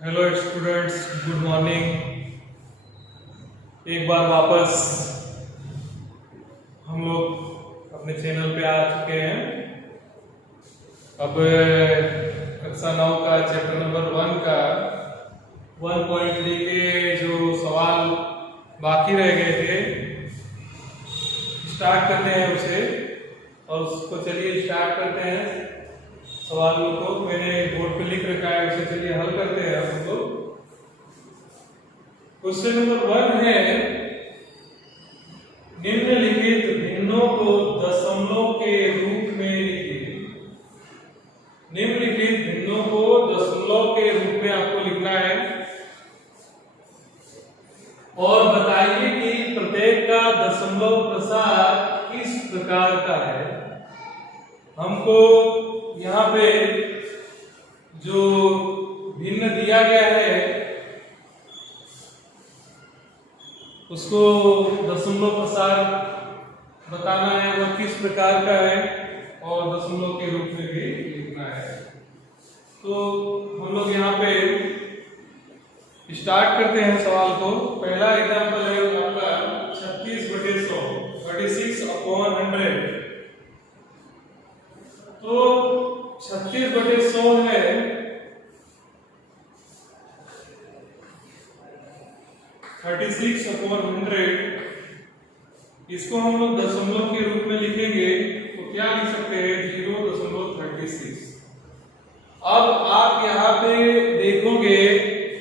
Hello students, good morning. एक बार वापस हम लोग अपने चैनल पे आ चुके हैं। अब कक्षा 9 का चैप्टर नंबर 1 का 1.3 के जो सवाल बाकी रह गए थे स्टार्ट करते हैं उसे, और उसको चलिए स्टार्ट करते हैं। सवालों को मैंने बोर्ड पे लिख रखा है, उसे चलिए हल करते हैं हम लोग। क्वेश्चन नंबर 1 है, निम्नलिखित भिन्नों को दशमलव के रूप में लिखिए। निम्नलिखित भिन्नों को दशमलव के रूप में आपको लिखना है और बताइए कि प्रत्येक का दशमलव प्रसार किस प्रकार का है। हमको यहाँ पे जो भिन्न दिया गया है उसको दशमलव प्रसार बताना है, वह किस प्रकार का है और दशमलव के रूप में भी लिखना है। तो हम लोग यहाँ पे स्टार्ट करते हैं सवाल को। पहला एग्जाम्पल है आपका 36/100, 36/100। तो 36/100 है 36/100। इसको हम लोग दशमलव के रूप में लिखेंगे तो क्या लिख सकते हैं, 0.36। अब आप यहाँ पे देखोगे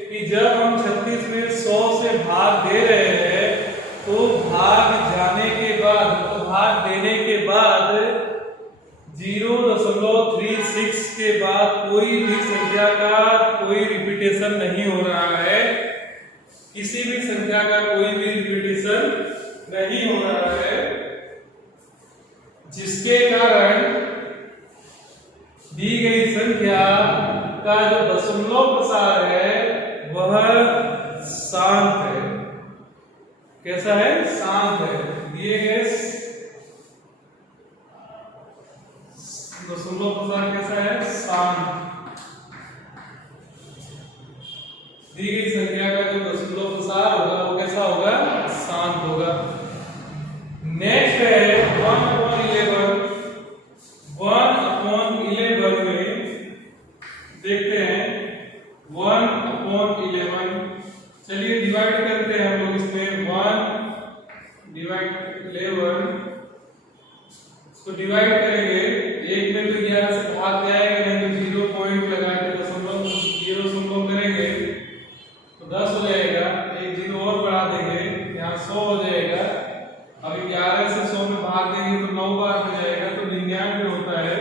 कि जब हम 36 में 100 से भाग दे रहे हैं तो भाग जाने के बाद, तो भाग देने के बाद 0.36 के बाद कोई भी संख्या का कोई रिपीटेशन नहीं हो रहा है। किसी भी संख्या का कोई भी रिपीटेशन नहीं हो रहा है, जिसके कारण दी गई संख्या का जो दशमलव प्रसार है वह शांत है। कैसा है? शांत है। दिए गए दशमलव प्रसार कैसा है? शांत। दी गई संख्या का जो दशमलव प्रसार होगा वो कैसा होगा? शांत होगा। नेक्स्ट है 1/11। 1/11 में देखते हैं 1/11। चलिए डिवाइड करते हैं हम लोग इसमें। 1/11 इसको डिवाइड करेंगे। एक में तो 11 से भाग जाएगा, नहीं तो 0 पॉइंट लगा के दशमलव 0 करेंगे तो 10 हो जाएगा। एक 0 और बढ़ा देंगे, यहाँ 100 हो जाएगा। अब 11 से 100 में भाग देंगे तो 9 बार हो जाएगा, तो 99 होता है।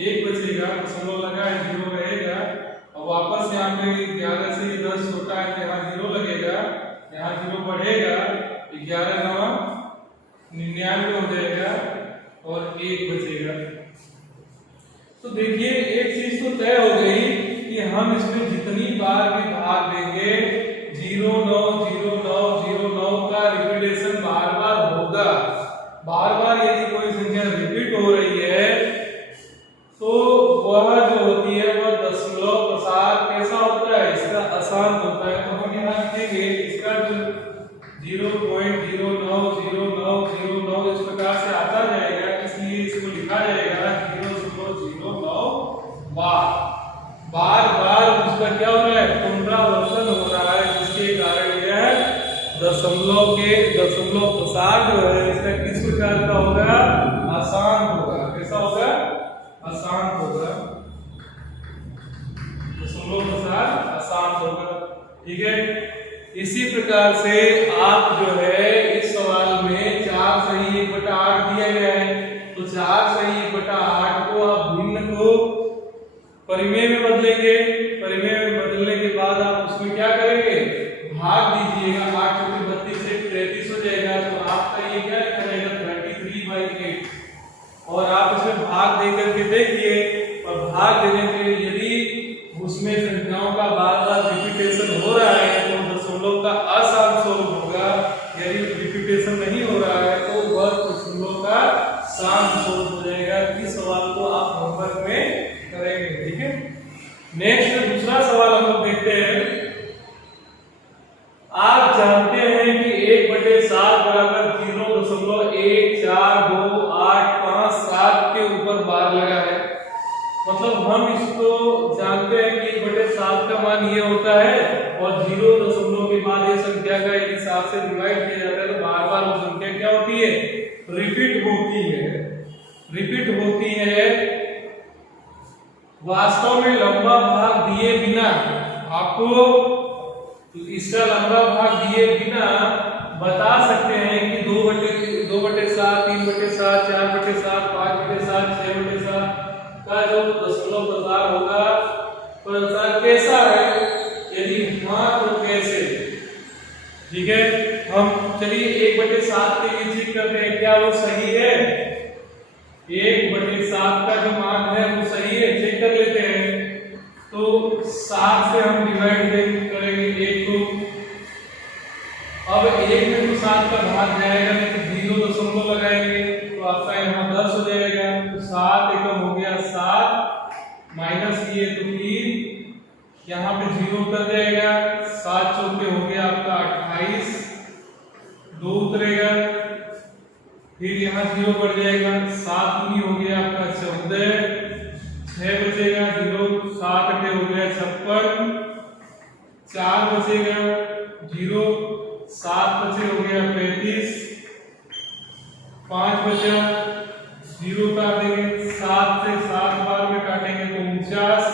एक बचेगा, दशमलव लगा है, 0 रहेगा। और वापस यहाँ पे 11 से 10 छोटा है तो यहाँ 0 लगेगा, यहाँ 0 बढ़ेगा, 11 9 99 हो जाएगा और 1 बचेगा। तो देखिए एक चीज तो तय हो गई कि हम इसमें जितनी बार भी भाग देंगे 0 9 0 9 0 9 का रिपीटेशन बार बार होगा। बार बार यदि कोई संख्या रिपीट हो रही है तो वह जो होती है वह दशमलव प्रसार कैसा होता है? इसका अशांत होता है। तो हम यहाँ लिखेंगे इसका जो 0.090909 इस प्रकार से आता जाएगा, इसलिए इसको लिखा जाएगा 0.09 बार। बार बार उसका क्या हो रहा है? पुनरावर्तन हो रहा है, जिसके कारण यह दशमलव प्रसार जो है इसका किस प्रकार का होगा? अशांत होगा। कैसा होगा? अशांत होगा। दशमलव प्रसार अशांत होगा। ठीक है। इसी प्रकार से आप जो है इस सवाल में 4 सही 1/8 दिया गया है, तो 4 सही 1/8 को आप भिन्न को परिमेय में बदलेंगे। परिमेय में बदलने के बाद आप उसमें क्या करेंगे? भाग दीजिएगा। 8 × 32 से 33 हो जाएगा, तो आपका ये क्या लिखा जाएगा? 33/8। और आप इसमें भाग दे करके देखिए, और भाग देने पे यदि उसमें संख्याओं का बार बार रिपीटेशन हो रहा है तो दशमलव का अशांत स्वरूप होगा। यदि रिपीटेशन नहीं हो रहा है तो वह दशमलव का शांत स्वरूप हो जाएगा। इस सवाल को आप होमवर्क में करेंगे। ठीक है। नेक्स्ट दूसरा सवाल हम लोग देखते हैं। मतलब हम इसको जानते हैं कि 1/7 का मान ये होता है और 0 के बाद ये संख्या का एक हिसाब से डिवाइड किया जाता है, तो बार बार वो संख्या क्या होती है, रिपीट होती है, रिपीट होती है। वास्तव में लंबा भाग दिए बिना आपको इसका लंबा भाग दिए बिना बता सकते हैं कि 2/7, 3/7, 4/7, 5/7, 6/7 का जो दशमलव प्रसार होगा प्रसार कैसा है, यदि हाँ तो कैसे। ठीक है, हम चलिए 1/7 के लिए चेक करते हैं क्या वो सही है। 1/7 का जो मान है वो सही है, चेक कर लेते हैं। तो 7 से हम डिवाइड करेंगे 1 को, अब 1 में तो 7 का भाग जाएगा, 0 दशमलव लगाएंगे तो आपका यहाँ 10 हो जाएगा। तो 7 एकम हो गया 7 माइनस ये तो 3, यहाँ पे 0 उतर जाएगा, 7 चौके हो गया आपका 28, 2 उतरेगा, फिर यहाँ 0 बढ़ जाएगा, 7 दूनी हो गया आपका 14, 6 बचेगा 0, 7 अठे हो गया 56, 4 बचेगा 0, 7 बचे हो गया 35, 5 बचा 0 काट देंगे, 7 से 7 बार में काटेंगे तो 49,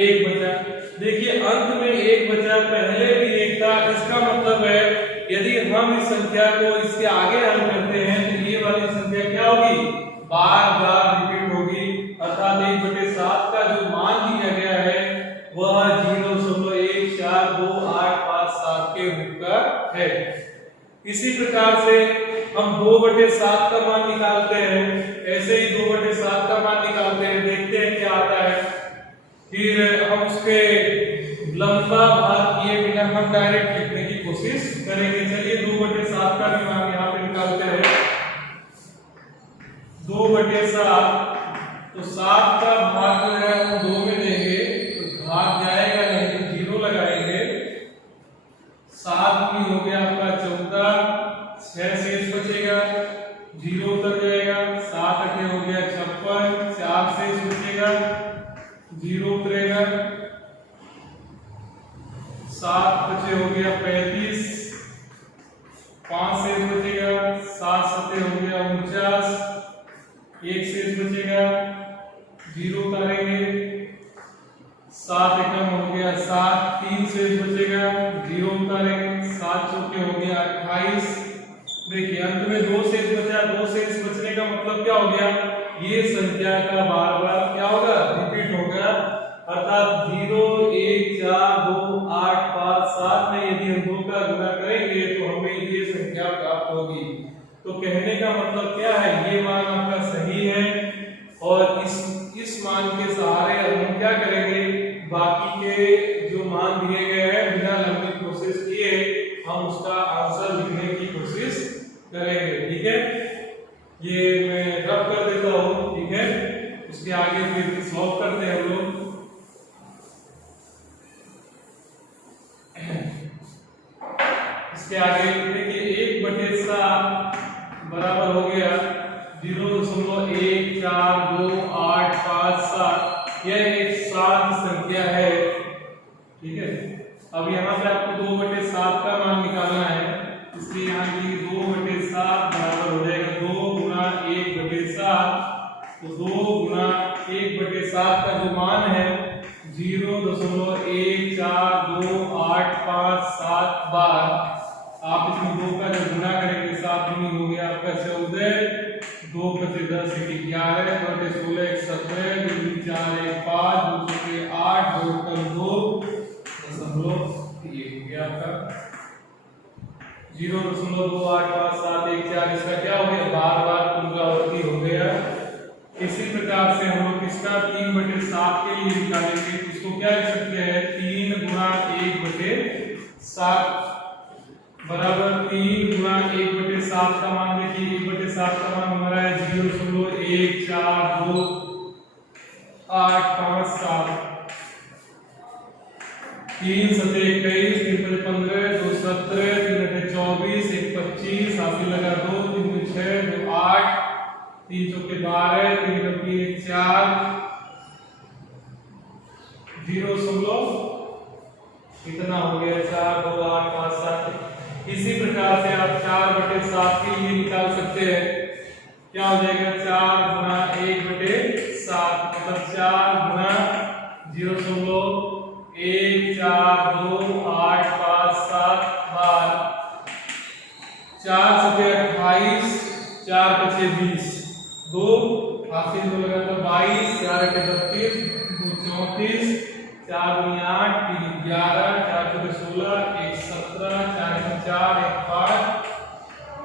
1 बचा। देखिए अंत में 1 बचा, पहले भी 1 था, इसका मतलब है यदि हम इस संख्या को इसके आगे हल करते हैं तो ये वाली संख्या क्या होगी, बार बार रिपीट होगी, अर्थात 1/7 का जो मान दिया गया है वह 0.142857 के रूप का है। इसी प्रकार से हम 2/7 का मान निकालते हैं, ऐसे ही 2/7 का मान निकालते हैं, देखते हैं क्या आता है। फिर हम उसके लंबा भाग किए बिना हम डायरेक्ट लिखने की कोशिश करेंगे। चलिए 2/7 का भी मान यहाँ पे निकालते हैं। 2/7 तो 7 का भाग जो है वो 2 में देंगे तो भाग जाएगा नहीं, 0 लगाएंगे, 7 भी हो गया आपका 14, 6 शेष बचेगा, 0 उतर जाएगा, 7 अठे हो गया 56, 4 शेष बचेगा, 0 उतरेगा, 7 बचे हो गया 35, 5 शेष बचेगा, 7 सते हो गया 49, 1 शेष बचेगा, 0 उतारेंगे, 7 एकम हो गया 7, 3 शेष बचेगा, 0 उतारेंगे, 7 चौके हो गया 28। देखिए अंत में 2 शेष बचा, 2 शेष बचने का मतलब क्या हो गया, ये संख्या का बार बार क्या होगा, रिपीट होगा, अर्थात 0 1 4 2 8 5 7 में यदि हम 2 का गुणा करेंगे तो हमें ये संख्या प्राप्त होगी। तो कहने का मतलब क्या है, ये मान आपका सही है और इस मान के सहारे हम क्या करेंगे, बाकी के जो मान दिए गए हैं बिना लंबी प्रोसेस किए हम उसका आंसर लिखने की कोशिश करेंगे। ठीक है, ये मैं रब कर देता हूँ। ठीक है, उसके आगे फिर सॉल्व करते हैं हम लोग। इसके आगे देखिए 1/7 बराबर हो गया 0.142857, यह एक सात संख्या है। ठीक है, अब यहाँ पे आपको 2/7 का मान निकालना है, इसलिए यहाँ की 2/7 बराबर हो जाएगा 2 गुना 1/7, तो 2 गुना 1/7 का जो मान है 0.142857 बार, आप इसमें 2 का जो गुना करेंगे 7 दूनी हो गया आपका 14, 2 × 10 = 11, 2 × 16 = 17, 2 × 4 = 5, 2 × 8, 2 × 2 ये हो गया आपका 0.285714। इसका क्या हो गया, बार बार पुनरावृत्ति हो गया। इसी प्रकार से हम लोग इसका 3/7 के लिए निकालेंगे, इसको क्या लिख सकते हैं, 3 गुना 1/7 बराबर 3 गुना 1/7 का मान देखिए, 1/7 का मान हमारा है 0.142857, 3 × 7 = 21, 3 × 15 2 17, 3 × 24 1 25, हासिल लगा 2, 3 × 6 2 8, 3 × 12, 3 × 3 4, 0 इतना हो गया 4 2 8 5 7। इसी प्रकार से आप 4/7 के लिए निकाल सकते हैं। क्या हो जाएगा 4 गुना 1/7 मतलब 4 गुना 0.1 4 2 8 5 7 12 4 7 28 4 5 20 2 हासिल हो लगा तो 22 4 32 34 4 दूनी 8 3 11 4 चौके 16 1 17 4 4 1 5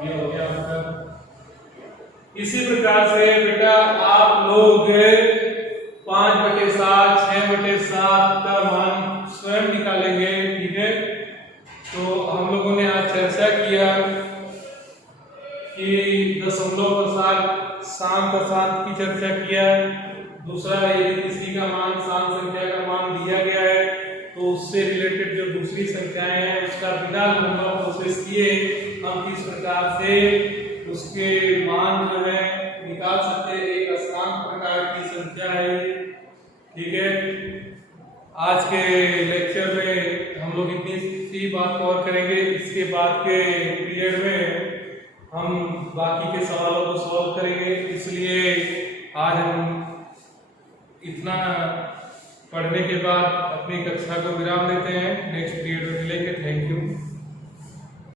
ये हो गया मतलब। इसी प्रकार से बेटा आप लोग 5/7 6/7 का मान स्वयं निकालेंगे। ठीक है, तो हम लोगों ने आज चर्चा किया कि दशमलव का साथ शांत अशांत की चर्चा किया। दूसरा, यदि किसी का मान शांत संख्या का मान दिया गया है तो उससे रिलेटेड जो दूसरी संख्याएं हैं उसका बिना लंबा प्रोसेस किए हम किस प्रकार से उसके मान जो है निकाल सकते हैं। एक अशांत प्रकार की संख्या है। ठीक है, आज के लेक्चर में हम लोग इतनी सी बात कवर करेंगे। इसके बाद के पीरियड में हम बाकी के सवालों को सॉल्व करेंगे। इसलिए आज हम इतना पढ़ने के बाद अपनी कक्षा को विराम देते हैं। नेक्स्ट पीरियड में मिलेंगे। Thank you.